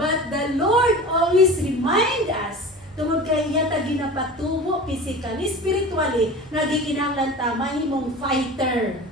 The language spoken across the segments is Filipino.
But the Lord always remind us, tungod kay iya ta ginapatubo physically, spiritually, nagikinahanglan ta mahimong fighter.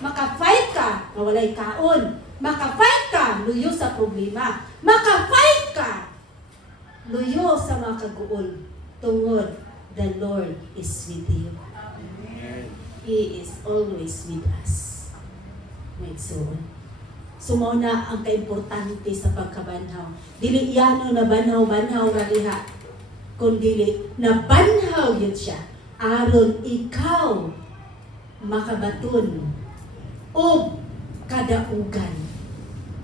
Maka-fight ka na walay kaon. Maka-fight ka, luyo sa problema. Maka-fight ka, luyo sa mga kaguol. Tungod, the Lord is with you. He is always with us. May igsoon. Sumuna ang kaimportante sa pagkabanhaw. Dili yano na banhaw-banhaw raliha. Kundi na banhaw yun siya. Aron ikaw makabaton o kadaugan.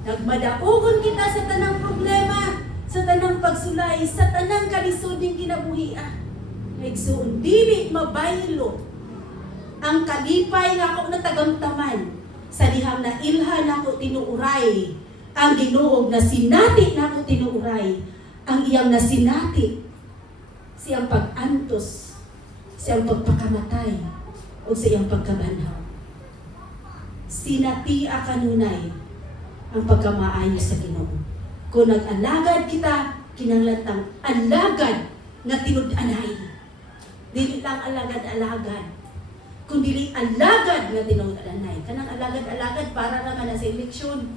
Nagmadaugon kita sa tanang problema, sa tanang pagsulay, sa tanang kalisod ng kinabuhian. Naigsuon, dili mabaylo ang kalipay nga ako na tagamtaman sa dihang na ilhan ako tinuuray, ang Ginoo na sinati na ako tinuuray, ang iyang nasinati, siyang pag-antos, siyang pagpakamatay, o siyang pagkabanhaw. Sinatia kanunay ang pagkamaayo sa Ginoo. Kung nag-alagad kita, kinahanglan alagad nga tinud-anay. Dili lang alagad-alagad, kundi alagad nga tinud-anay. Kanang alagad-alagad para naman na sa eleksyon.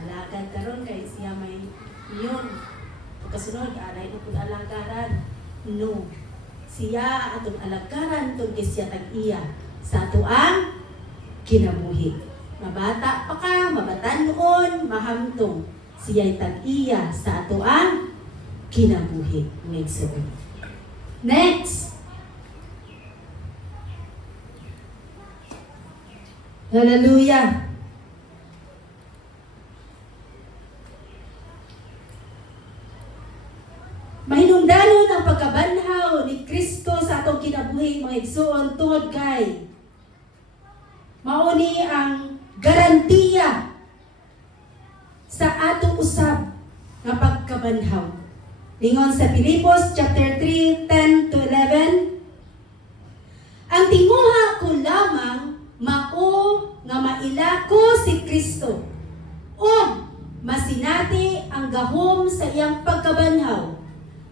Alagad karon kay siya may yun. Pagkasunod, aray mo kung alagaran. No. Siya atong alagaran tungkol siya tag-iya sa ato ang kinabuhi. Mabata pa ka, mabatanon, mahamtong. Siya'y tag-iya sa ato ang kinabuhi. Next. Hallelujah. Mahinungdanon ang pagkabanhaw ni Kristo sa atong kinabuhi, mga igsoon, tungod kay mauni ang garantiya sa atong usab nga pagkabanhaw. Lingon sa Filipos chapter 3, 10 to 11. Ang tinguha ko lamang mao nga mailako si Kristo o masinati ang gahom sa iyang pagkabanhaw,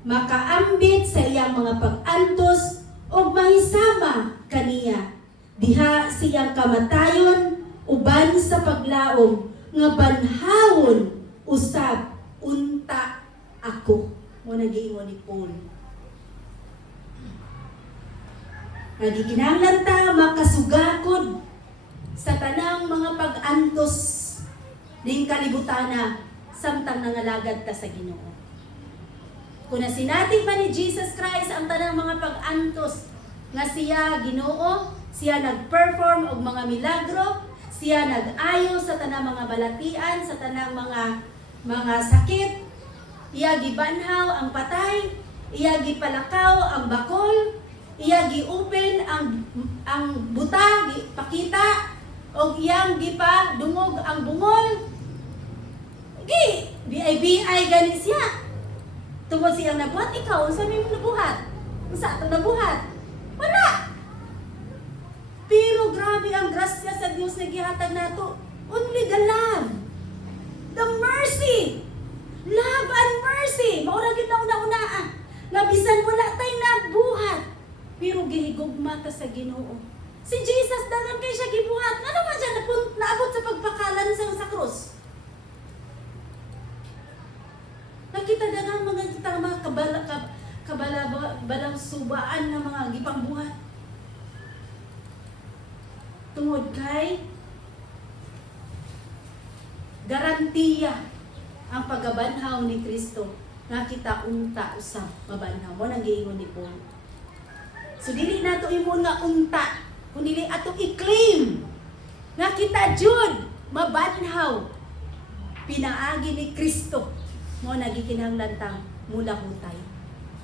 makaambit sa iyang mga pag-antos o mahisama kaniya. Diha siyang kamatayon uban sa paglaom nga banhawon usab unta ako. Mo nagiingon ni Paul. Nagikinahanglan ta makasugakod sa tanang mga pag-antos ning kalibutana samtang nangalagad ta sa Ginoo. Kung nasinati pa ni Jesus Christ ang tanang mga pag-antos nga siya Ginoo, siya nag-perform og mga milagro, siya nag-ayo sa tanang mga balatian, sa tanang mga sakit, iya gibanhaw ang patay, iya gipalakaw ang bakol, iya gi-open ang buta, gipakita, og iyang gipadungog ang bungol. BI gani siya. Tungod siyang nabuhat, ikaw, unsa may nabuhat? Unsa atong nabuhat? Wala! Pero grabe ang grasya sa Dios na gihatag nato. Only the love. The mercy. Love and mercy. Maura gyud na una-una. Labisan wala tay nabuhat. Pero gihigugma ta sa Ginoo. Si Jesus dagan kay siya gibuhat. Ano man siya naabot sa pagpakalan sa krus? Nakita dagang mga kabalang subaan ng mga gipangbuhat. Tungod kay garantiya ang pagabanhaw ni Kristo nga kita unta usab mabanhaw mo nang giingon ni Paul. So dili nato imon nga unta, kundi ato i-claim nga kita jud mabanhaw pinaagi ni Kristo mo nagikinahanglan tang mula hutay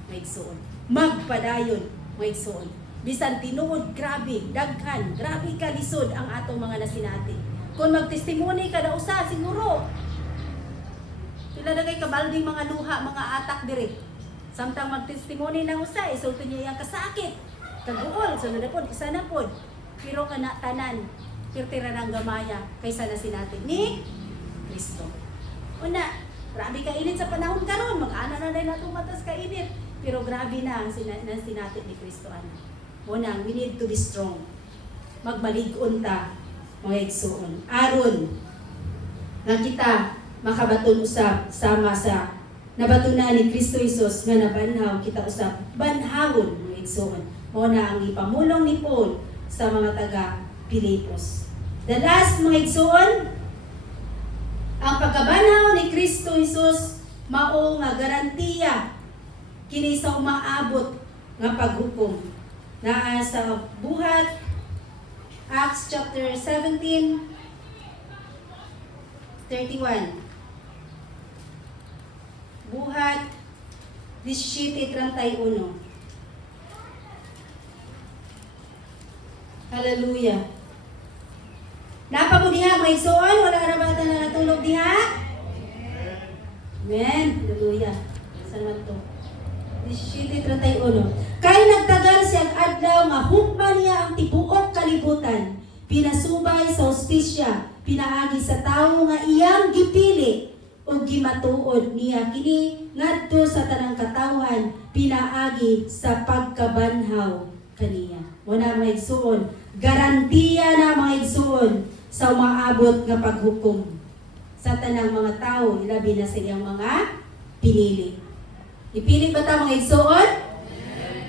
maigsoon magpadayon maigsoon bisan tinuod grabe daghan grabe kalisod ang atong mga nasinati Kung magtestimony ka na usa, siguro, pila na kay kabalding mga luha, mga atak diri. Samtang magtestimony na usa, isulti niya yung kasakit. Kaguol, sunod na po, isa na po. Pero kanatanan, pirtira ng gamaya, kaysa na sinati ni Kristo. Una, grabe ka init sa panahon karon, mag-ana na rin natong matas ka init. Pero grabe na ang sinati ni Kristo. Una, we need to be strong. Magmalig-on ta, mga igsoon. Aron, nga kita makabaton usab sama sa nabatunan ni Kristo Jesus nga nabanhaw kita usab. Banhawon, mga igsoon. Una ang ipamulong ni Paul sa mga taga Pilipos. The last, mga igsoon, ang pagkabanhaw ni Kristo Jesus mao nga garantiya kini sa umaabot nga paghukom. Naa sa buhat Acts chapter 17 31. Buhat 17:31. Hallelujah. Napa mo diha, may igsoon? Wala na ba na natulog diha? Amen. Hallelujah. Saan man to? 17:31. Kay nagtagal siyang adlaw nga hukman niya ang tibuok kalibutan. Pinasubay sa hostisya, pinaagi sa tawo nga iyang gipili ug gimatuod niya kini ngadto sa tanang katawhan, pinaagi sa pagkabanhaw kaniya. Muna mga igsoon, garantiya na mga igsoon sa umaabot nga paghukom sa tanang mga tao, ilabi na sa iyang mga pinili. Ipili ba ta mga igsoon?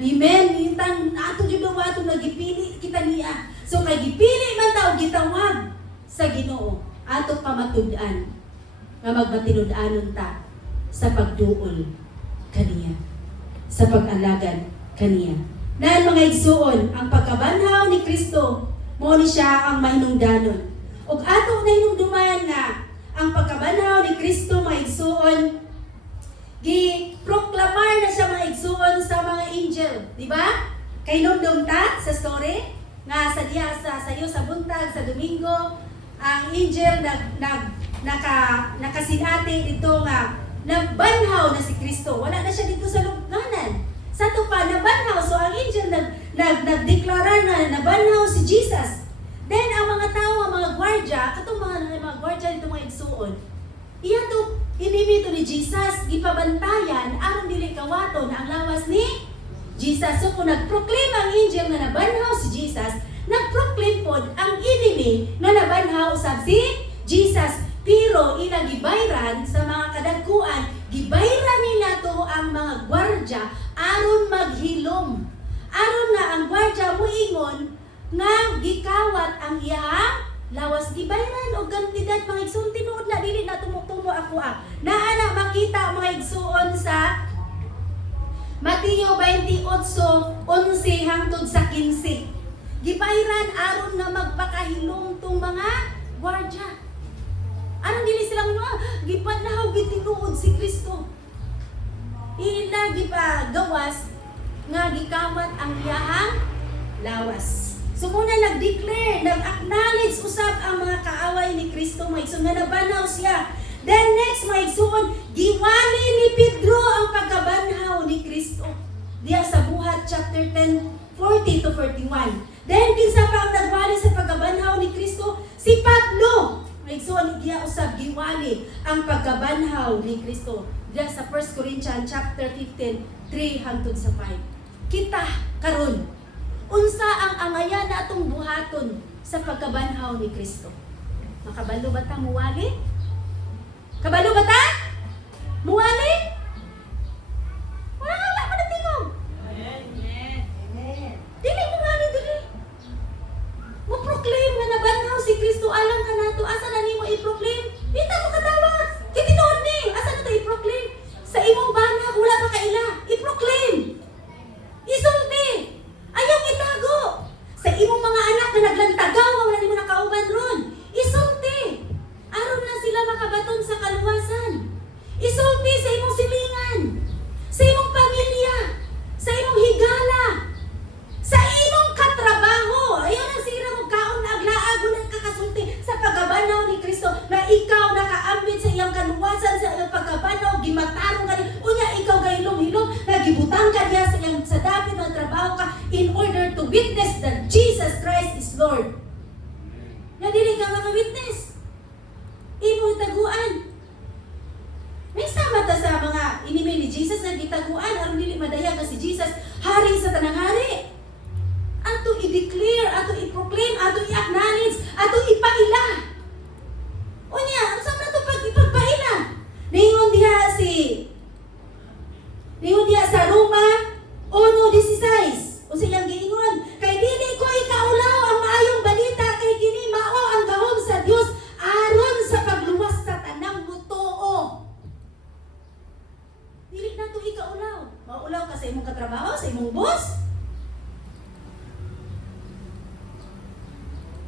Amen. Itang ato jud ang ato nagipili kita niya. So kay gipili man ta og gitawag sa Ginoo, ato pamatud-an nga magmatinud-anon ta sa pagduol kaniya, sa pag-alagad kaniya. Nan mga igsoon, ang pagkabanhaw ni Kristo mo ni siya ang mahinungdanon. Og ato na hinungduman nga ang pagkabanhaw ni Kristo, mga igsoon, gi-proklamar na siya, mga igsuon, sa mga angel, di ba? Kay nung ta sa story nga sa diha sa iyo sa buntag sa Domingo, ang angel nakasinati dito nga nagbanhaw na si Kristo. Wala na siya dito sa lugnanan. Sa to pa nabanhaw, so ang angel nagdeklara na nabanhaw si Jesus. Then ang mga tao, ang mga gwardya, katong mga gwardya dito, mga igsuon, iya to inimito ni Jesus, gipabantayan aron dili kawato na ang lawas ni Jesus. So kung nagproclaim ang angel nga nabanhaw si Jesus, nagproclaim pod ang enemy nga nabanhaw usab si Jesus. Pero ila gibayran sa mga kadagkuan, gibayran nila to ang mga gwardya aron maghilom. Aron na ang gwardya muingon nga gikawat ang iyang lawas, gibayran og kantidad, mga igsoon, tinuod na dili na tumutumo ako naa na makita, mga igsoon, sa Mateo 28:11 hangtod sa 15. Gibayran aron na magpakahilom tong mga gwardya. Aron dili sila gipanhaw gitinuod si Kristo. Ila gipagawas nga gikawat ang iyahang lawas. So muna nag-declare, nag-acknowledge usab ang mga kaaway ni Kristo, mga igsoon, nga nabanaw siya. Then next, mga igsoon, giwali ni Pedro ang pagkabanhaw ni Kristo. Diya sa Buhat chapter 10, 40 to 41. Then kinsa pa ang nagwali sa pagkabanhaw ni Kristo? Si Pablo. Mga igsoon, diya usab giwali ang pagkabanhaw ni Kristo. Diya sa 1 Corinthians chapter 15, 3 hangtod sa 5. Kita karon, unsa ang angayan na atong buhaton sa pagkabanhaw ni Kristo? Makabalo ba ta muwali? Kabalo ba ta? Muwali? Wala nga lang manatingog. Amen. Dili muwali dili. Mo-proclaim nga nabanhaw si Kristo alang ka nato. Asa na nimo i-proclaim? Dita mo katawa. Kitinuod ni. Asa na to i-proclaim? Sa imong banhag wala pa kaila. I-proclaim. Isulti. Ayaw itago. Sa imong mga anak na naglantagaw, wala nimo nakauban ron. Isulti. Aron na sila makabaton sa kaluwasan. Isulti sa imong mga witness. Imo taguan. May sama ta sa mga inimil ni Jesus na gitaguan aron dili madayag si Jesus hari sa tanang hari. Ato i-declare, ato i-proclaim, ato i-acknowledge, ato ipaila. Unya, unsa man to pag ipagpaila? Ningon diha sa Roma 1:16. O siyang giingon, kay dili ko ikaulaw ang maayong balita kay kini mao ang gahom sa Dios aron sa pagluwas sa tanang mutuo. Dili na to ikaulaw. Maulaw ka sa imong katrabaho, sa imong boss.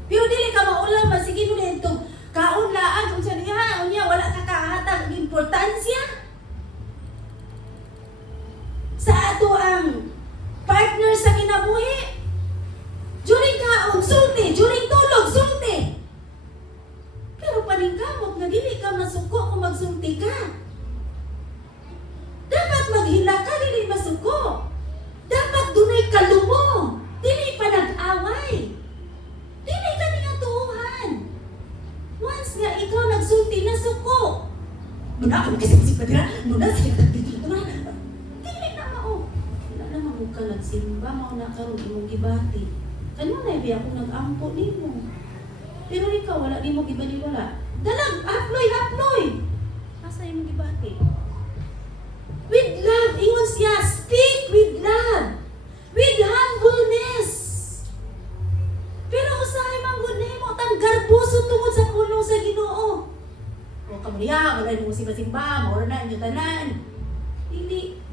Pero dili ka maulaw, sige mo na itong kaunlaan kung siya niya, wala ka kahatag ng importansya. Sa ato ang partner sa kinabuhi. During kaon, sulti. During tulog, sulti. Pero paningkamot na dili ka masuko kung magsulti ka. Dapat maghila ka, dili masuko. Dapat dunay kalumo. Dili pa nag-away. Dili ka niya tuuhan. Once nga ikaw nagsulti na suko. Muna ako kasi pa dira. Muna siya nagdito na. Dili na mao. Wala na mo ka nagsimba. Mao na karon imong gibati. Kano na biya ako nag-ampo nimo. Pero ikaw wala nimo gibaniwala. Dalag, haploy. Asa imong gibati? With love, ingon siya, speak with love. With humbleness. Pero usahay man gud nimo tang garbuso tungod sa pulong sa Ginoo. O kamuya, wala mo simba-simba, mao na inyo tanan. Dili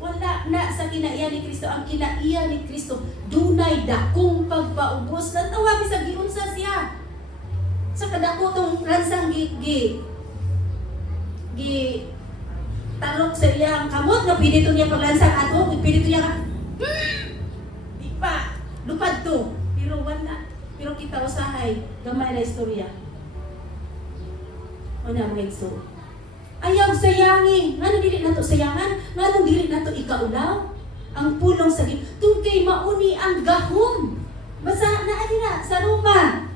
wala na sa kinaiya ni Kristo. Ang kinaiya ni Kristo dunay dakong pagpaubos. Natawa sa giunsa siya. Sa kadako tong ransang gi tarok sa iyang kamot nga pwede to niya paglansang ato, pwede to niya di pa lupad to. Pero wala. Pero kita usahay, gamay na istorya. Wala mga igso. Ayaw sayangin. Nga dili na to sayangan? Nga dili na to ikaulaw? Ang pulong sa Ginoo. Tung kay mauni ang gahom. Basa na adina sa Roma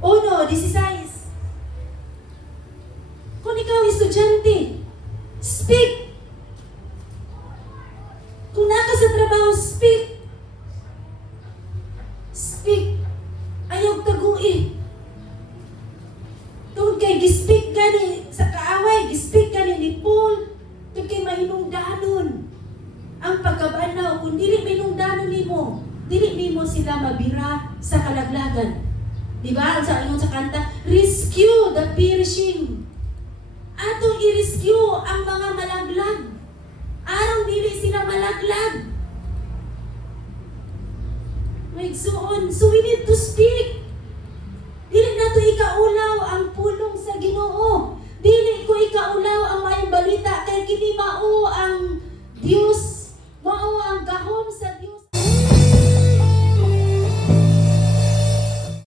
1:16. Kung ikaw estudyante, speak. Kung naka sa trabaho, speak. Speak. Ayaw tagui. Tungod kay gispeak gani sa kaaway, gispeak gani ni Paul. Tungod kay mahinungdanon. Ang pagkabanaw, kung dili mahinungdanon nimo, dili nimo sila mabira sa kalaglagan. Diba? Sa ingon sa kanta, rescue the perishing. Atong i-rescue ang mga malaglag. Arang dili sila malaglag. Maigsuon. So we need to speak. Dili na to ikaulaw ang pulong sa Ginoo. Dili ko ikaulaw ang mayong balita kay kini mao ang Dios